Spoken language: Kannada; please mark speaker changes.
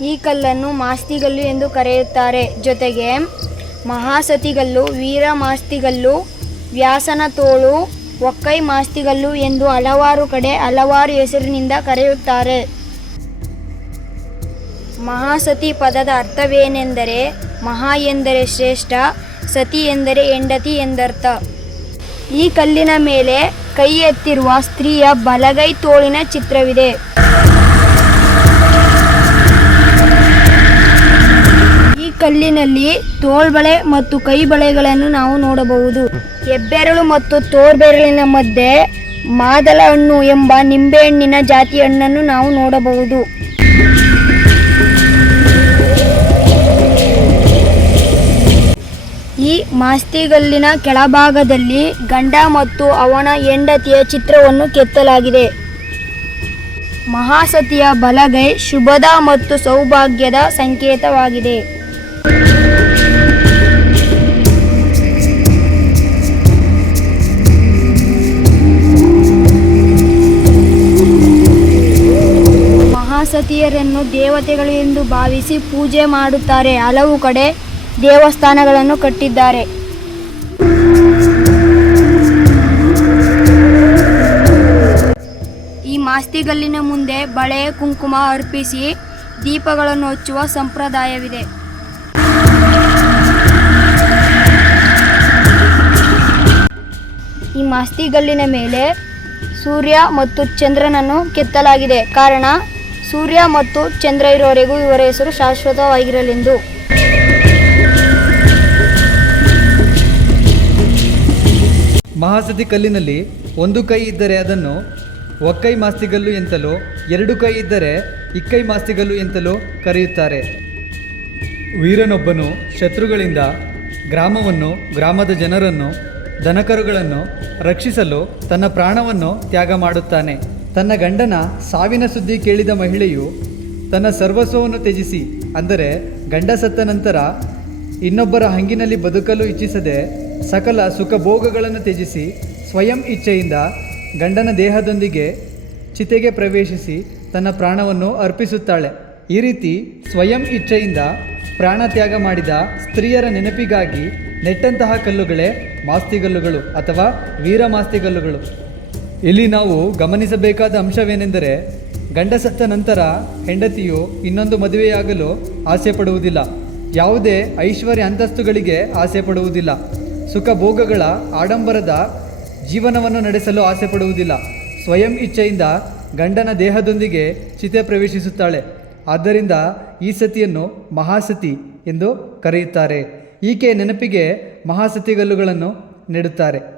Speaker 1: ಈ ಕಲ್ಲನ್ನು ಮಾಸ್ತಿಗಲ್ಲು ಎಂದು ಕರೆಯುತ್ತಾರೆ. ಜೊತೆಗೆ ಮಹಾಸತಿಗಲ್ಲು, ವೀರ ಮಾಸ್ತಿಗಲ್ಲು, ವ್ಯಾಸನ ತೋಳು, ಒಕ್ಕೈ ಮಾಸ್ತಿಗಲ್ಲು ಎಂದು ಹಲವಾರು ಕಡೆ ಹಲವಾರು ಹೆಸರಿನಿಂದ ಕರೆಯುತ್ತಾರೆ. ಮಹಾಸತಿ ಪದದ ಅರ್ಥವೇನೆಂದರೆ ಮಹಾ ಎಂದರೆ ಶ್ರೇಷ್ಠ, ಸತಿ ಎಂದರೆ ಹೆಂಡತಿ ಎಂದರ್ಥ. ಈ ಕಲ್ಲಿನ ಮೇಲೆ ಕೈ ಎತ್ತಿರುವ ಸ್ತ್ರೀಯ ಬಲಗೈ ತೋಳಿನ ಚಿತ್ರವಿದೆ. ಕಲ್ಲಿನಲ್ಲಿ ತೋಳ್ಬಳೆ ಮತ್ತು ಕೈ ಬಳೆಗಳನ್ನು ನಾವು ನೋಡಬಹುದು. ಹೆಬ್ಬೆರಳು ಮತ್ತು ತೋರ್ಬೆರಳಿನ ಮಧ್ಯೆ ಮಾದಲ ಹಣ್ಣು ಎಂಬ ನಿಂಬೆಹಣ್ಣಿನ ಜಾತಿ ಹಣ್ಣನ್ನು ನಾವು ನೋಡಬಹುದು. ಈ ಮಾಸ್ತಿಗಲ್ಲಿನ ಕೆಳಭಾಗದಲ್ಲಿ ಗಂಡ ಮತ್ತು ಅವನ ಹೆಂಡತಿಯ ಚಿತ್ರವನ್ನು ಕೆತ್ತಲಾಗಿದೆ. ಮಹಾಸತಿಯ ಬಲಗೈ ಶುಭದ ಮತ್ತು ಸೌಭಾಗ್ಯದ ಸಂಕೇತವಾಗಿದೆ. ಮಹಾಸತಿಯರನ್ನು ದೇವತೆಗಳು ಎಂದು ಭಾವಿಸಿ ಪೂಜೆ ಮಾಡುತ್ತಾರೆ. ಹಲವು ಕಡೆ ದೇವಸ್ಥಾನಗಳನ್ನು ಕಟ್ಟಿದ್ದಾರೆ. ಈ ಮಾಸ್ತಿಗಲ್ಲಿನ ಮುಂದೆ ಬಳೆ, ಕುಂಕುಮ ಅರ್ಪಿಸಿ ದೀಪಗಳನ್ನು ಹಚ್ಚುವ ಸಂಪ್ರದಾಯವಿದೆ. ಈ ಮಾಸ್ತಿಗಲ್ಲಿನ ಮೇಲೆ ಸೂರ್ಯ ಮತ್ತು ಚಂದ್ರನನ್ನು ಕೆತ್ತಲಾಗಿದೆ. ಕಾರಣ ಸೂರ್ಯ ಮತ್ತು ಚಂದ್ರ ಇರುವವರೆಗೂ ಇವರ ಹೆಸರು ಶಾಶ್ವತವಾಗಿರಲೆಂದು.
Speaker 2: ಮಹಾಸತಿ ಕಲ್ಲಿನಲ್ಲಿ ಒಂದು ಕೈ ಇದ್ದರೆ ಅದನ್ನು ಒಕ್ಕೈ ಮಾಸ್ತಿಗಲ್ಲು ಎಂತಲೋ ಎರಡು ಕೈ ಇದ್ದರೆ ಇಕ್ಕೈ ಮಾಸ್ತಿಗಲ್ಲು ಎಂತಲೂ ಕರೆಯುತ್ತಾರೆ. ವೀರನೊಬ್ಬನು ಶತ್ರುಗಳಿಂದ ಗ್ರಾಮವನ್ನು, ಗ್ರಾಮದ ಜನರನ್ನು, ದನಕರುಗಳನ್ನು ರಕ್ಷಿಸಲು ತನ್ನ ಪ್ರಾಣವನ್ನು ತ್ಯಾಗ ಮಾಡುತ್ತಾನೆ. ತನ್ನ ಗಂಡನ ಸಾವಿನ ಸುದ್ದಿ ಕೇಳಿದ ಮಹಿಳೆಯು ತನ್ನ ಸರ್ವಸ್ವವನ್ನು ತ್ಯಜಿಸಿ, ಅಂದರೆ ಗಂಡ ಸತ್ತ ನಂತರ ಇನ್ನೊಬ್ಬರ ಹಂಗಿನಲ್ಲಿ ಬದುಕಲು ಇಚ್ಛಿಸದೆ ಸಕಲ ಸುಖಭೋಗಗಳನ್ನು ತ್ಯಜಿಸಿ, ಸ್ವಯಂ ಇಚ್ಛೆಯಿಂದ ಗಂಡನ ದೇಹದೊಂದಿಗೆ ಚಿತೆಗೆ ಪ್ರವೇಶಿಸಿ ತನ್ನ ಪ್ರಾಣವನ್ನು ಅರ್ಪಿಸುತ್ತಾಳೆ. ಈ ರೀತಿ ಸ್ವಯಂ ಇಚ್ಛೆಯಿಂದ ಪ್ರಾಣ ತ್ಯಾಗ ಮಾಡಿದ ಸ್ತ್ರೀಯರ ನೆನಪಿಗಾಗಿ ನೆಟ್ಟಂತಹ ಕಲ್ಲುಗಳೇ ಮಾಸ್ತಿಗಲ್ಲುಗಳು ಅಥವಾ ವೀರ ಮಾಸ್ತಿಗಲ್ಲುಗಳು ಇಲ್ಲಿ ನಾವು ಗಮನಿಸಬೇಕಾದ ಅಂಶವೇನೆಂದರೆ ಗಂಡ ಸತ್ತ ನಂತರ ಹೆಂಡತಿಯು ಇನ್ನೊಂದು ಮದುವೆಯಾಗಲು ಆಸೆ ಪಡುವುದಿಲ್ಲ ಯಾವುದೇ ಐಶ್ವರ್ಯ ಅಂತಸ್ತುಗಳಿಗೆ ಆಸೆ ಪಡುವುದಿಲ್ಲ ಸುಖ ಭೋಗಗಳ ಆಡಂಬರದ ಜೀವನವನ್ನು ನಡೆಸಲು ಆಸೆ ಪಡುವುದಿಲ್ಲ ಸ್ವಯಂ ಇಚ್ಛೆಯಿಂದ ಗಂಡನ ದೇಹದೊಂದಿಗೆ ಚಿತೆ ಪ್ರವೇಶಿಸುತ್ತಾಳೆ. ಆದ್ದರಿಂದ ಈ ಸತಿಯನ್ನು ಮಹಾಸತಿ ಎಂದು ಕರೆಯುತ್ತಾರೆ. ಈಕೆ ನೆನಪಿಗೆ ಮಹಾಸತಿಗಲ್ಲುಗಳನ್ನು ನೆಡುತ್ತಾರೆ.